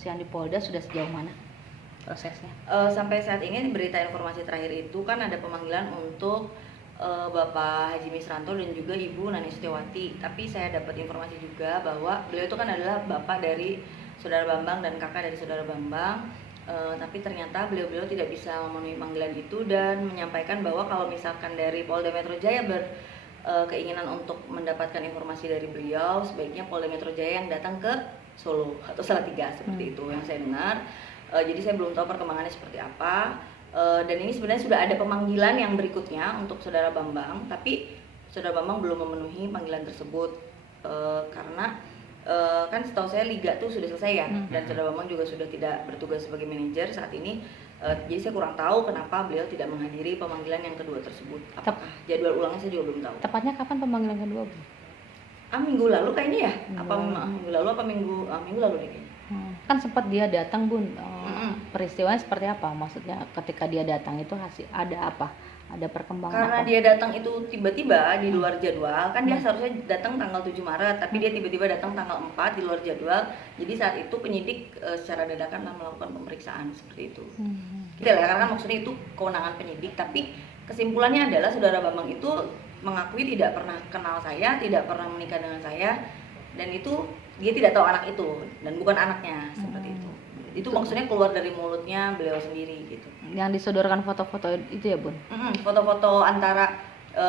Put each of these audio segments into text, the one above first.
kasus yang di Polda sudah sejauh mana prosesnya? Sampai saat ini berita informasi terakhir itu kan ada pemanggilan untuk Bapak Haji Misranto dan juga Ibu Nani Setiawati. Tapi saya dapat informasi juga bahwa beliau itu kan adalah bapak dari Saudara Bambang dan kakak dari Saudara Bambang. Tapi ternyata beliau-beliau tidak bisa memenuhi panggilan itu dan menyampaikan bahwa kalau misalkan dari Polda Metro Jaya keinginan untuk mendapatkan informasi dari beliau, sebaiknya Polda Metro Jaya yang datang ke Solo atau Salatiga seperti itu yang saya dengar. Jadi saya belum tahu perkembangannya seperti apa. Dan ini sebenarnya sudah ada pemanggilan yang berikutnya untuk Saudara Bambang, tapi Saudara Bambang belum memenuhi panggilan tersebut karena kan setahu saya liga tuh sudah selesai ya, dan Saudara Bambang juga sudah tidak bertugas sebagai manajer saat ini. Jadi saya kurang tahu kenapa beliau tidak menghadiri pemanggilan yang kedua tersebut. Apakah jadwal ulangnya saya juga belum tahu. Tepatnya kapan pemanggilan kedua, Bu? Minggu lalu kayaknya ya? Minggu lalu apa minggu lalu deh kayaknya. Kan sempat dia datang, Bun. Peristiwanya seperti apa? Maksudnya ketika dia datang itu ada apa? Ada perkembangan karena apa? Dia datang itu tiba-tiba di luar jadwal. Kan dia seharusnya datang tanggal 7 Maret, tapi dia tiba-tiba datang tanggal 4 di luar jadwal. Jadi saat itu penyidik secara dadakan melakukan pemeriksaan seperti itu. Gitu lah, karena maksudnya itu kewenangan penyidik, tapi kesimpulannya adalah Saudara Bambang itu mengakui tidak pernah kenal saya, tidak pernah menikah dengan saya, dan itu dia tidak tahu anak itu dan bukan anaknya seperti itu. Itu maksudnya keluar dari mulutnya beliau sendiri gitu. Yang disodorkan foto-foto itu ya, Bun? Foto-foto antara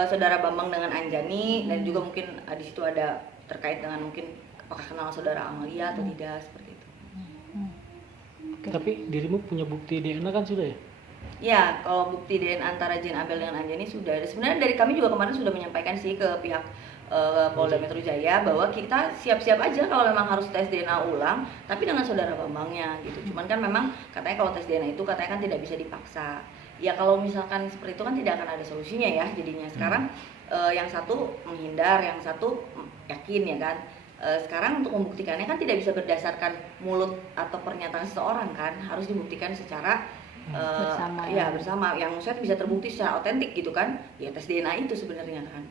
Saudara Bambang dengan Anjani, dan juga mungkin di situ ada terkait dengan mungkin apakah kenal Saudara Amalia atau tidak seperti itu. Okay. Tapi dirimu punya bukti DNA kan sudah ya? Ya, kalau bukti DNA antara Jane Abel dengan Anjani sudah ada. Sebenarnya dari kami juga kemarin sudah menyampaikan sih ke pihak Polda Metro Jaya bahwa kita siap-siap aja kalau memang harus tes DNA ulang, tapi dengan Saudara Bambangnya gitu. Cuman kan memang katanya kalau tes DNA itu katanya kan tidak bisa dipaksa. Ya kalau misalkan seperti itu kan tidak akan ada solusinya ya jadinya. Sekarang yang satu menghindar, yang satu yakin ya kan. Sekarang untuk membuktikannya kan tidak bisa berdasarkan mulut atau pernyataan seseorang kan, harus dibuktikan secara bersama. Ya bersama, yang maksudnya bisa terbukti secara otentik gitu kan. Ya tes DNA itu sebenarnya kan.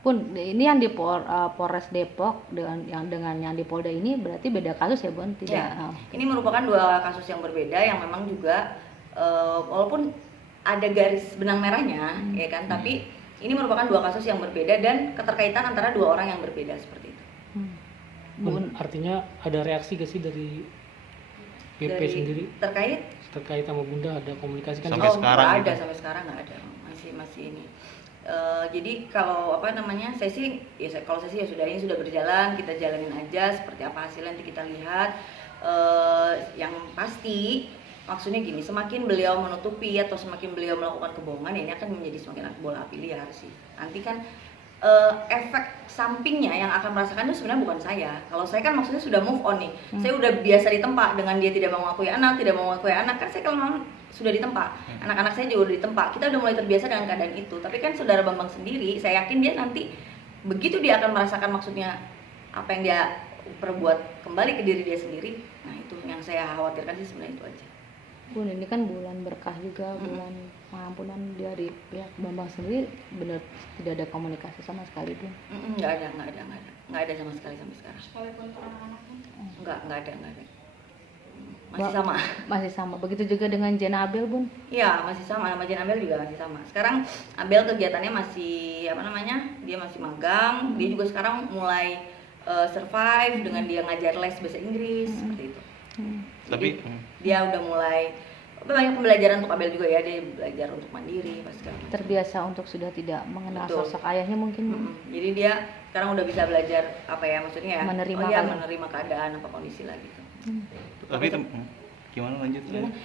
Pun ini yang di Polres Depok dengan yang di Polda ini berarti beda kasus ya, Bun? Tidak. Ya, ini merupakan dua kasus yang berbeda yang memang juga walaupun ada garis benang merahnya ya kan, tapi ini merupakan dua kasus yang berbeda dan keterkaitan antara dua orang yang berbeda seperti itu. Bun, artinya ada reaksi gak sih dari BP Dari sendiri terkait sama Bunda, ada komunikasi kan? Sampai sekarang nggak ada gitu. sampai sekarang nggak ada, masih ini. Jadi kalau saya sih ya kalau saya sih ya sudah, ini sudah berjalan, kita jalanin aja seperti apa hasilnya nanti kita lihat. Yang pasti maksudnya gini, semakin beliau menutupi atau semakin beliau melakukan kebohongan, ini akan menjadi semakin bola api liar sih. Nanti kan efek sampingnya yang akan merasakan itu sebenarnya bukan saya. Kalau saya kan maksudnya sudah move on nih. Saya udah biasa ditempa dengan dia tidak mau mengakui anak, kan saya kalau sudah ditempa. Anak-anak saya juga udah ditempa. Kita udah mulai terbiasa dengan keadaan itu. Tapi kan Saudara Bambang sendiri, saya yakin dia nanti begitu dia akan merasakan maksudnya apa yang dia perbuat kembali ke diri dia sendiri. Nah, itu yang saya khawatirkan sih sebenarnya itu aja. Bun, ini kan bulan berkah juga, bulan pengampunan dari pihak Bambang sendiri, benar tidak ada komunikasi sama sekali, Bun? Nggak ada sama sekali sampai sekarang. Sekalipun untuk anak-anaknya? Nggak ada. Masih sama. Begitu juga dengan Jana Abel, Bun? Iya, masih sama. Sama Jana Abel juga masih sama. Sekarang Abel kegiatannya masih dia masih magang. Dia juga sekarang mulai survive dengan dia ngajar les bahasa Inggris seperti itu. Tapi dia udah mulai banyak pembelajaran untuk Abel juga ya, dia belajar untuk mandiri pas sekarang. Terbiasa untuk sudah tidak mengenal Betul. sosok ayahnya mungkin. Jadi dia sekarang udah bisa belajar maksudnya ya, menerima keadaan apa kondisi lah gitu. tapi itu gimana lanjut?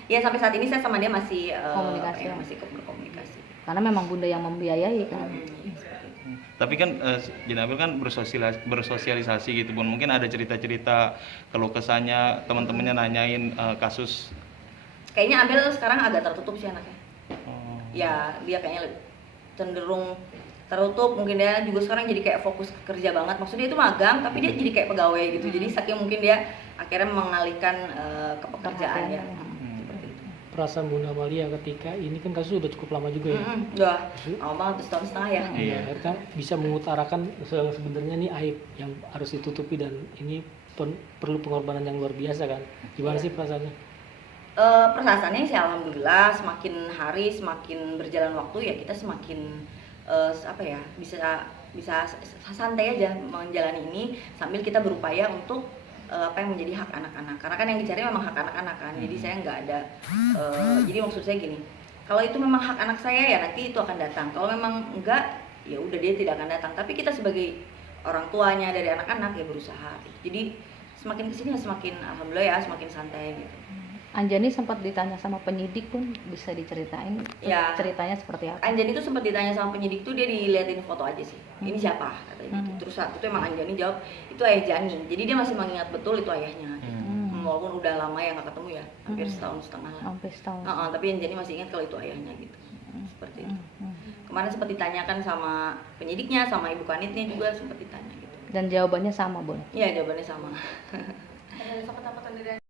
Ya sampai saat ini saya sama dia masih Komunikasi. masih berkomunikasi. Karena memang Bunda yang membiayai kan. Tapi kan Jin Abel kan bersosialisasi gitu, Bun. Mungkin ada cerita-cerita keluh kesahnya, teman-temannya nanyain kasus. Kayaknya Abel sekarang agak tertutup sih anaknya. Ya, dia kayaknya cenderung tertutup. Mungkin dia juga sekarang jadi kayak fokus kerja banget. Maksudnya itu magang, tapi dia jadi kayak pegawai gitu. Jadi saking mungkin dia akhirnya mengalihkan ke pekerjaannya. Seperti itu. Perasaan Bunda Amalia ketika ini kan kasus udah cukup lama juga ya? Udah lama banget, setahun setengah ya. Iya, akhirnya bisa mengutarakan yang sebenarnya nih aib yang harus ditutupi, dan ini perlu pengorbanan yang luar biasa kan. Gimana sih perasaannya? Perasaannya sih alhamdulillah semakin hari semakin berjalan waktu ya kita semakin apa ya bisa santai aja menjalani ini sambil kita berupaya untuk apa yang menjadi hak anak-anak, karena kan yang dicari memang hak anak-anak kan. Jadi saya nggak ada jadi maksud saya gini, kalau itu memang hak anak saya ya nanti itu akan datang, kalau memang enggak ya udah dia tidak akan datang. Tapi kita sebagai orang tuanya dari anak-anak ya berusaha. Jadi semakin kesini ya semakin alhamdulillah ya semakin santai gitu. Anjani sempat ditanya sama penyidik pun, bisa diceritain Ya. ceritanya seperti apa? Anjani itu sempat ditanya sama penyidik tuh, dia diliatin foto aja sih. Ini siapa katanya gitu. Terus saat itu emang Anjani jawab itu ayah Jani. Jadi dia masih mengingat betul itu ayahnya. Gitu. Walaupun udah lama ya nggak ketemu ya, hampir setahun setengah lah. Sampai setahun. Tapi Anjani masih ingat kalau itu ayahnya gitu. Seperti itu. Kemarin sempat ditanyakan sama penyidiknya, sama ibu kanitnya juga sempat ditanya gitu. Dan jawabannya sama, Bon? Iya jawabannya sama. Ada sempat dari